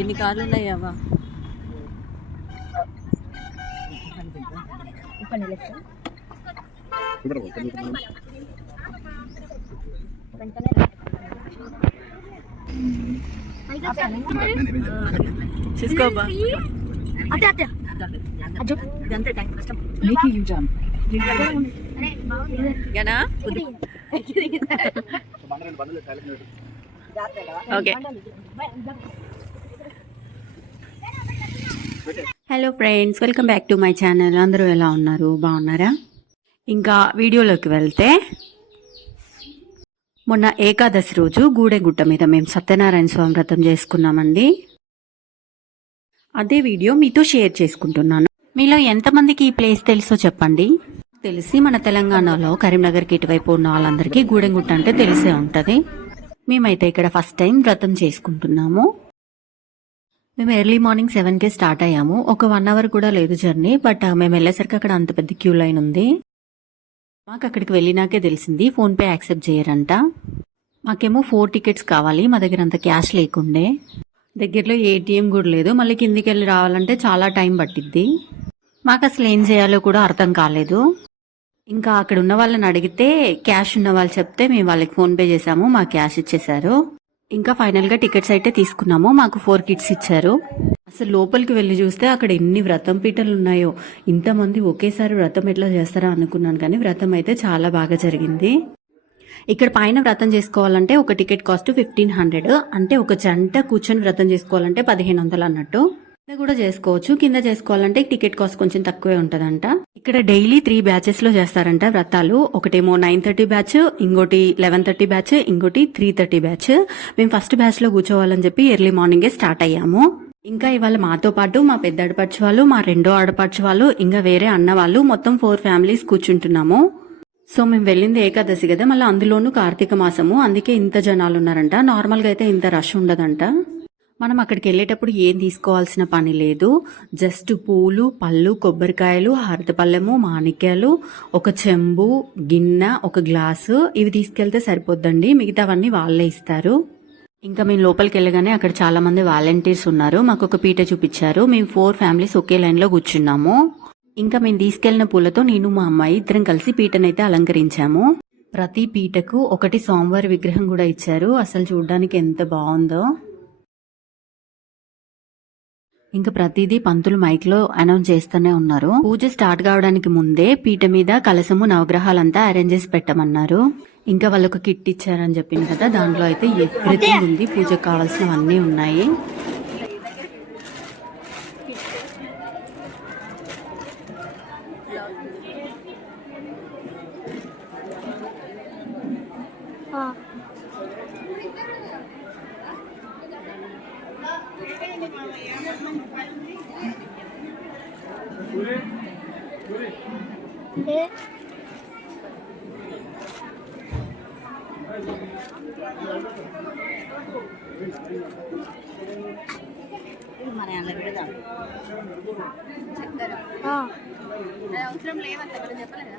ఎన్ని కార్లు ఉన్నాయవ్వా అదే అదే ఇదంతా టైం కష్టం okay. Hello friends welcome back to my channel అందరూ ఎలా ఉన్నారు? బాగున్నారా? ఇంకా వీడియోలోకి వెళ్తే మొన్న ఏకాదశి రోజు గూడెగుట్ట మీద మేము సత్యనారాయణ స్వామి వ్రతం చేసుకున్నామండి. అదే వీడియో మీతో షేర్ చేసుకుంటున్నాను. మీలో ఎంతమందికి ఈ ప్లేస్ తెలుసో చెప్పండి. తెలిసి మన తెలంగాణలో కరీంనగర్కి ఇటువైపు ఉన్న వాళ్ళందరికీ గూడెంగుట్ట అంటే తెలిసే ఉంటుంది. మేమైతే ఇక్కడ ఫస్ట్ టైం వ్రతం చేసుకుంటున్నాము. మేము ఎర్లీ మార్నింగ్ సెవెన్కే స్టార్ట్ అయ్యాము. ఒక వన్ అవర్ కూడా లేదు జర్నీ బట్ uh, మేము వెళ్ళేసరికి అక్కడ అంత పెద్ద క్యూ లైన్ ఉంది. మాకు అక్కడికి వెళ్ళినాకే తెలిసింది ఫోన్పే యాక్సెప్ట్ చేయరంట. మాకేమో ఫోర్ టికెట్స్ కావాలి మా దగ్గర అంత క్యాష్ లేకుండే. దగ్గరలో ఏటీఎం కూడా లేదు మళ్ళీ కిందికి వెళ్ళి రావాలంటే చాలా టైం పట్టిద్ది. మాకు అసలు ఏం చేయాలో కూడా అర్థం కాలేదు. ఇంకా అక్కడ ఉన్న వాళ్ళని అడిగితే క్యాష్ ఉన్న వాళ్ళు చెప్తే మేము వాళ్ళకి ఫోన్పే చేసాము మా క్యాష్ ఇచ్చేసారు ఇంకా ఫైనల్గా టికెట్స్ అయితే తీసుకున్నాము. మాకు ఫోర్ కిట్స్ ఇచ్చారు. అసలు లోపలికి వెళ్ళి చూస్తే అక్కడ ఎన్ని వ్రతం పీటలు ఉన్నాయో. ఇంతమంది ఒకేసారి వ్రతం ఎట్లా చేస్తారా అనుకున్నాను కానీ వ్రతం అయితే చాలా బాగా జరిగింది. ఇక్కడ పైన వ్రతం చేసుకోవాలంటే ఒక టికెట్ కాస్ట్ ఫిఫ్టీన్ హండ్రెడ్. అంటే ఒక జంట కూర్చొని వ్రతం చేసుకోవాలంటే పదిహేను వందలు అన్నట్టు. కూడా చేసుకోవచ్చు. కింద చేసుకోవాలంటే టికెట్ కాస్ట్ కొంచెం తక్కువే ఉంటదంట. ఇక్కడ డైలీ త్రీ బ్యాచెస్లో చేస్తారంట వ్రతాలు. ఒకటేమో నైన్ థర్టీ బ్యాచ్ ఇంకోటి లెవెన్ థర్టీ బ్యాచ్ ఇంకోటి త్రీ థర్టీ బ్యాచ్. మేము ఫస్ట్ బ్యాచ్లో కూర్చోవాలని చెప్పి ఎర్లీ మార్నింగే స్టార్ట్ అయ్యాము. ఇంకా ఇవాళ మాతో పాటు మా పెద్ద ఆడపడుచు వాళ్ళు మా రెండో ఆడపడుచు వాళ్ళు ఇంకా వేరే అన్న వాళ్ళు మొత్తం ఫోర్ ఫ్యామిలీస్ కూర్చుంటున్నాము. సో మేము వెళ్ళింది ఏకాదశి కదా మళ్ళీ అందులోనూ కార్తీక మాసము. అందుకే ఇంత జనాలు ఉన్నారంట నార్మల్గా అయితే ఇంత రష్ ఉండదంట. మనం అక్కడికి వెళ్ళేటప్పుడు ఏం తీసుకోవాల్సిన పని లేదు. జస్ట్ పూలు పళ్ళు కొబ్బరికాయలు హారతపల్లెము మాణిక్యాలు ఒక చెంబు గిన్నె ఒక గ్లాసు ఇవి తీసుకెళ్తే సరిపోద్దండి. మిగతావన్నీ వాళ్ళే ఇస్తారు. ఇంకా మేము లోపలికి వెళ్ళగానే అక్కడ చాలా మంది వాలంటీర్స్ ఉన్నారు. మాకు ఒక పీట చూపించారు. మేము ఫోర్ ఫ్యామిలీస్ ఒకే లైన్లో కూర్చున్నాము. ఇంకా మేము తీసుకెళ్ళిన పూలతో నేను మా అమ్మాయి ఇద్దరం కలిసి పీటనైతే అలంకరించాము. ప్రతి పీటకు ఒకటి సోమవారి విగ్రహం కూడా ఇచ్చారు. అసలు చూడడానికి ఎంత బాగుందో. ఇంకా ప్రతిదీ పంతులు మైక్లో అనౌన్స్ చేస్తూనే ఉన్నారు. పూజ స్టార్ట్ కావడానికి ముందే పీట మీద కలసము నవగ్రహాలంతా అరేంజ్ చేసి పెట్టమన్నారు. ఇంకా వాళ్ళొక కిట్ ఇచ్చారని చెప్పింది కదా దాంట్లో అయితే ఎవ్రీథింగ్ ఉంది. పూజకు కావాల్సినవన్నీ ఉన్నాయి. మన అన్న పెడదాం అవసరం చెప్పలేదా?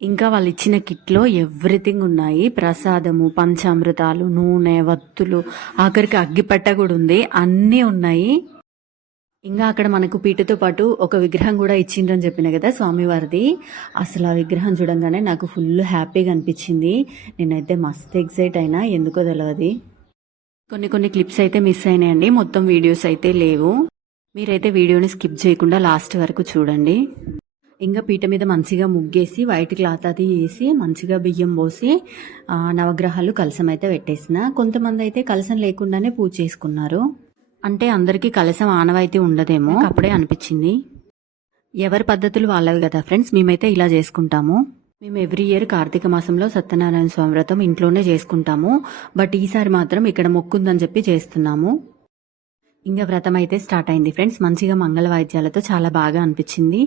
ఇంకా వాళ్ళు ఇచ్చిన కిట్లో ఎవ్రీథింగ్ ఉన్నాయి. ప్రసాదము పంచామృతాలు నూనె వత్తులు. ఆఖరికి అగ్గిపెట్ట కూడా ఉంది. అన్నీ ఉన్నాయి. ఇంకా అక్కడ మనకు పీటతో పాటు ఒక విగ్రహం కూడా ఇచ్చిండ్రని చెప్పిన కదా స్వామివారిది. అసలు ఆ విగ్రహం చూడంగానే నాకు ఫుల్ హ్యాపీగా అనిపించింది. నేనైతే మస్తు ఎగ్జైట్ అయినా. ఎందుకో తెలియదు కొన్ని కొన్ని క్లిప్స్ అయితే మిస్ అయినాయండి. మొత్తం వీడియోస్ అయితే లేవు. మీరైతే వీడియోని స్కిప్ చేయకుండా లాస్ట్ వరకు చూడండి. ఇంకా పీట మీద మంచిగా ముగ్గేసి వైట్ క్లాత్ అది వేసి మంచిగా బియ్యం పోసి నవగ్రహాలు కలసం అయితే పెట్టేసిన. కొంతమంది అయితే కలసం లేకుండానే పూజ చేసుకున్నారు. అంటే అందరికీ కలసం ఆనవాయితీ ఉండదేమో. అప్పుడే అనిపించింది. ఎవరి పద్ధతులు వాళ్ళవి కదా ఫ్రెండ్స్ మేమైతే ఇలా చేసుకుంటాము. మేము ఎవ్రీ ఇయర్ కార్తీక మాసంలో సత్యనారాయణ స్వామి వ్రతం ఇంట్లోనే చేసుకుంటాము. బట్ ఈసారి మాత్రం ఇక్కడ మొక్కుందని చెప్పి చేస్తున్నాము. ఇంకా వ్రతం అయితే స్టార్ట్ అయింది ఫ్రెండ్స్. మంచిగా మంగళ వాయిద్యాలతో చాలా బాగా అనిపించింది.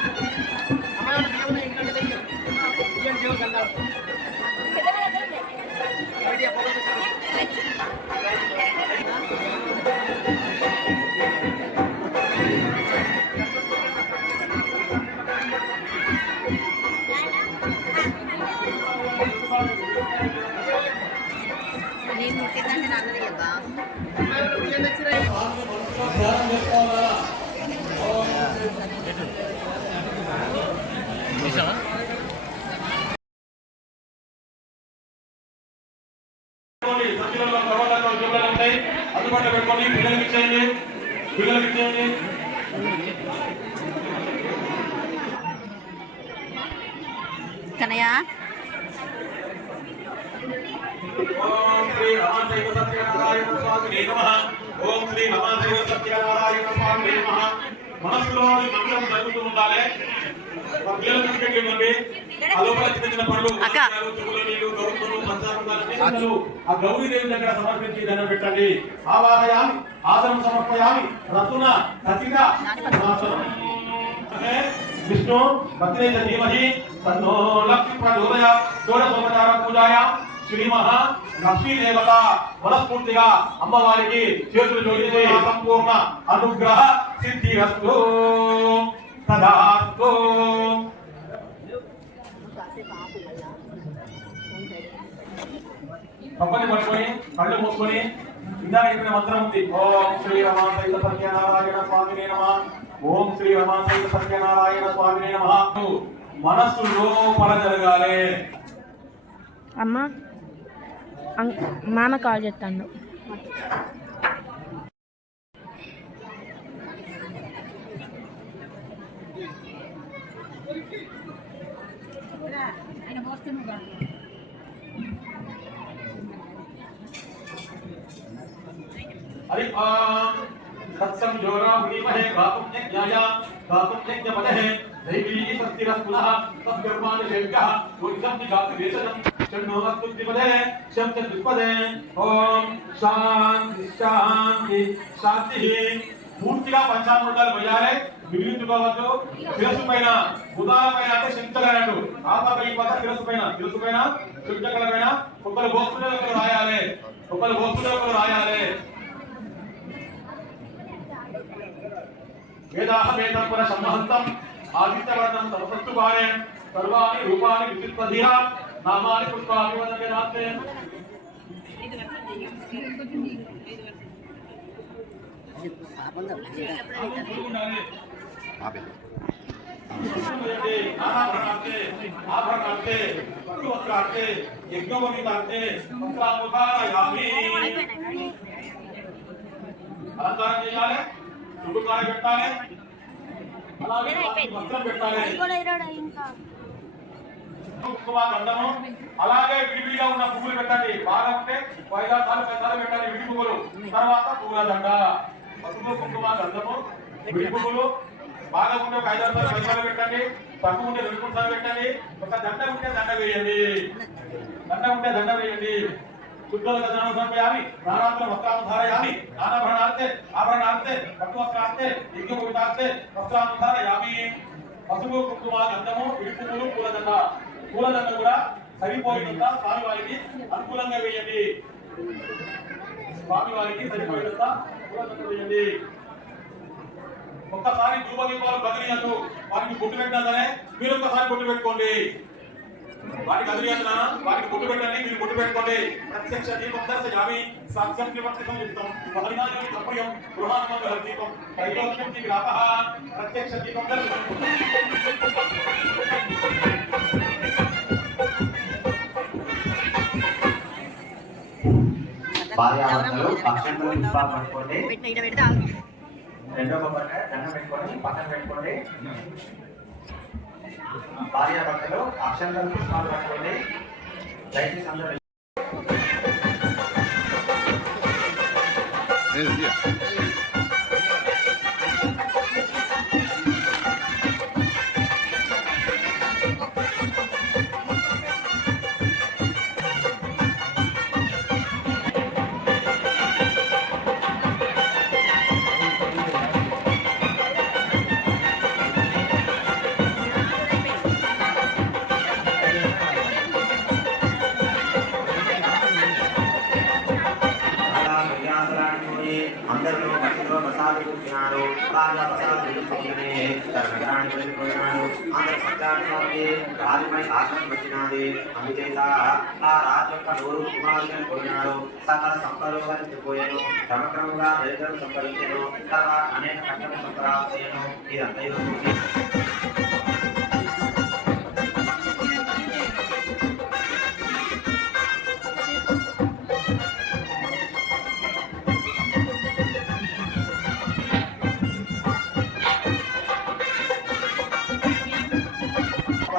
ಅಮ್ಮ ದೇವನ ಇಟ್ಕೊಂಡಿದ್ದೀವಿ ದೇವ್ರ ಕಂದಾಡ್ತೀವಿ రమాదేవ సత్యనారాయణ స్వామినే నమః. ఓం శ్రీ రమాదేవ సత్యనారాయణ స్వామినే నమః. మనసులోని మంత్రం జరుగుతూ ఉండాలి. పద్యాలు కనిపెట్టండి ఆ లోపల చిన్న చిన్న పనులు ఆ గౌరీ దేవి దగ్గర సమర్పించి దండం పెట్టండి. ఆవాహయామి ఆసనం సమర్పయామి రతున. అంటే విష్ణు భద్రేత ధీమహి తన్నో లక్ష్మి ప్రచోదయ షోడశోపచార పూజాయ శ్రీ మహా లక్ష్మీ దేవత మనస్ఫూర్తిగా అమ్మవారికి చేతులు జోడించి సంపూర్ణ అనుగ్రహ సిద్ధిరస్తు. సదాస్తు. తప్పని పట్టుకొని కళ్ళు మూసుకొని ఇందాక చెప్పిన మంత్రం ఉంది. ఓం శ్రీ రమాసైత సత్యనారాయణ స్వామినే నమ. ఓం శ్రీ రమాసైత సత్యనారాయణ స్వామినే నమ. మనస్సు లోపల జరగాలి. అమ్మా. మామ కాల్ చేస్తాడు हरि ओम सत्संग जोरा मुनिमहे गातुं यज्ञाय गातुं यज्ञपदहे दैवी सस्तिरस्पुनः तद्गर्भान् शेभ्यः गुरुजं गातु वेशनं शन्नो अस्तुतिपदे शं च द्विपदे ओम शांति शांति शांतिः పూర్తిగా పంచామృతాలు వేయాలి మిగిలించుకోవచ్చు శిరస్సు పైన బుధాల పైన అంటే శంచగలనట్టు ఆ పక్క ఈ పక్క శిరస్సు పైన శిరస్సు పైన శంచగల పైన ఒకరు భోక్తులకు రాయాలి ఒకరు భోక్తులకు రాయాలి వేదాహ వేదపుర సంహంతం ఆదిత్యవర్ణం సర్వస్తు భారే సర్వాణి हमारे कुछ को आगे। बढ़ा के लाते हैं आभा करते पूर्वक करते यज्ञों को भी करते उनका मुखायामी अंतर के जाने शुभ कार्य करता है भला व्यक्ति भक्त करता है కుంకుమ గంధము అలాగే విడివిడిగా ఉన్న పువ్వులు పెట్టండి. బాగా ఉంటే ఐదు ఆరు సార్లు పది సార్లు పెట్టండి విడి పువ్వులు. తర్వాత పువ్వుల దండ. పసుపు కుంకుమ గంధము విడి పువ్వులు. బాగా ఉంటే ఒక ఐదు ఆరు సార్లు పది సార్లు పెట్టండి. తక్కువ ఉంటే రెండు మూడు సార్లు పెట్టండి. ఒక దండ ఉంటే దండ వేయండి. దండ ఉంటే దండ వేయండి. శుద్ధోల గజానం సమర్పయామి ప్రాణాంతర వస్త్రానుధారయామి నానాభరణార్థే ఆభరణార్థే పట్టువస్త్రార్థే యజ్ఞోపవితార్థే వస్త్రానుధారయామి పసుపు కుంకుమ గంధము ఇడుపులు పూలదండ కూలదండ కూడా సరిపోయినంత స్వామి వారికి అనుకూలంగా వేయండి. స్వామి వారికి సరిపోయినంత కూలదండ వేయండి. ఒక్కసారి ధూపదీపాలు బదిలీయద్దు వారికి గుట్టు పెట్టినాదనే మీరు ఒక్కసారి గుట్టు పెట్టుకోండి. వారికి కదిలియందున వారికి గుట్టు పెట్టండి మీరు గుట్టు పెట్టుకోండి. ప్రత్యక్ష దీపం దర్శయామి సాక్ష్యం నివర్తికం యుక్తం. మహరినాయం సప్రియం గృహాత్మక దీపం కైలోక్యం గ్రాప ప్రత్యక్ష దీపం దర్శనం భార్యాభర్తలు అక్షంతలు పుష్పాలు పట్టుకోండి రెండో కొబ్బరికాయ దండం పెట్టుకోండి. పక్కన పెట్టుకోండి. భార్యాభర్తలు అక్షంతలు పుష్పాలు పట్టుకోండి దయచేసి అందరూ అందరు రాజుపై ఆశ్రమం వచ్చినది. అందుచేత ఆ రాజు యొక్క నూరు కుమారులను పోయినాడు సకల సంపదలు కలిసిపోయాను క్రమక్రమంగా దరిద్రం సంపాదించాను తర్వాత అనేక కష్టం సంపరాను ఇదంతా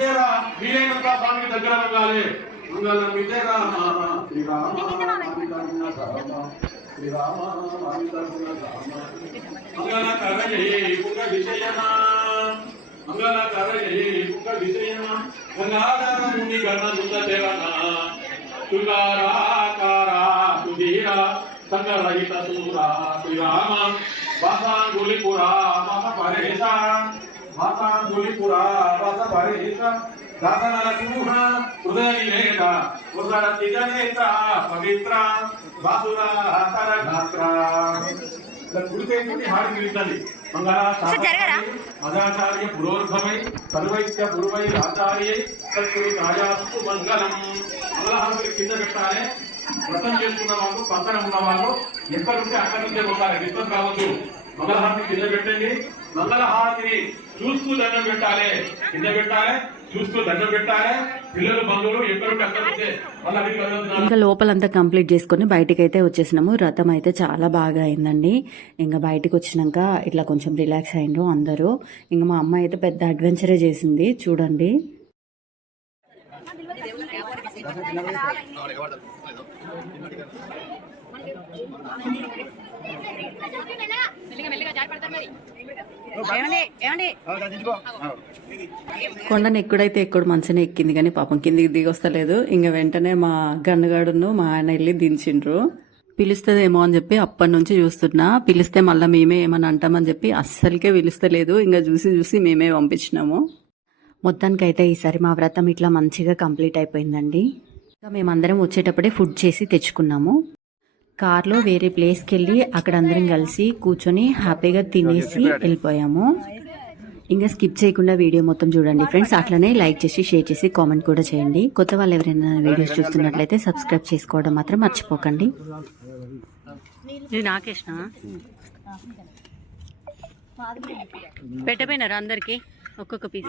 మంగళం వీలైనంత స్వామి దగ్గర ఉండాలి మంగళం శ్రీరామ శ్రీరామ మంగళ కరజయే పుక మంగళ గంగాధర గణ తులారాకారా సంగరహిత సూరా శ్రీరామ మహ వస పరేశ దాసనల సింహ హృదయ నివేద ఉదర తిజనేత పవిత్ర వాసుర హర గాత్ర గురుతేజుని హాడి నిలిచాలి మదాచార్య పురోర్ధమై సర్వైత్య పురువై ఆచార్య రాజాస్తు మంగళం మంగళహారతులు కింద పెట్టాలి. వ్రతం చేసుకున్న వాళ్ళు పక్కన ఉన్న వాళ్ళు ఎక్కడ ఉంటే అక్కడ నుంచే పోతారు డిస్టర్బ్ కావద్దు మంగళహారతి కింద పెట్టండి. మంగళహారతిని చూస్తూ దండం పెట్టాలి. కింద పెట్టాలి చూస్తూ దండం పెట్టాలి. పిల్లలు బంధువులు ఎక్కడుంటే. ఇంకా లోపలంతా కంప్లీట్ చేసుకొని బయటికి అయితే వచ్చేసినాము. రథం అయితే చాలా బాగా అయిందండి. ఇంకా బయటికి వచ్చినాక ఇట్లా కొంచెం రిలాక్స్ అయిండ్రు అందరూ. ఇంకా మా అమ్మ అయితే పెద్ద అడ్వెంచరే చేసింది. చూడండి. కొండను ఎక్కడైతే ఎక్కడ మంచిగా ఎక్కింది కానీ పాపం కిందికి దిగొస్తలేదు. ఇంకా వెంటనే మా గన్నగాడును మా ఆయన వెళ్ళి దించిండ్రు. పిలుస్తుందేమో అని చెప్పి అప్పటి నుంచి చూస్తున్నా. పిలిస్తే మళ్ళీ మేమే ఏమని అంటామని చెప్పి అస్సలకే పిలుస్తలేదు. ఇంకా చూసి చూసి మేమే పంపించినాము. మొత్తానికైతే ఈసారి మా వ్రతం ఇట్లా మంచిగా కంప్లీట్ అయిపోయిందండి. ఇంకా మేమందరం వచ్చేటప్పుడే ఫుడ్ చేసి తెచ్చుకున్నాము. కార్లో వేరే ప్లేస్కి వెళ్ళి అక్కడ అందరం కలిసి కూర్చొని హ్యాపీగా తినేసి వెళ్ళిపోయాము. ఇంకా స్కిప్ చేయకుండా వీడియో మొత్తం చూడండి ఫ్రెండ్స్. అట్లనే లైక్ చేసి షేర్ చేసి కామెంట్ కూడా చేయండి. కొత్త వాళ్ళు ఎవరైనా వీడియోస్ చూస్తున్నట్లయితే సబ్స్క్రైబ్ చేసుకోవడం మాత్రం మర్చిపోకండి. ఇది అందరికి? ఒక్కొక్క పీస్.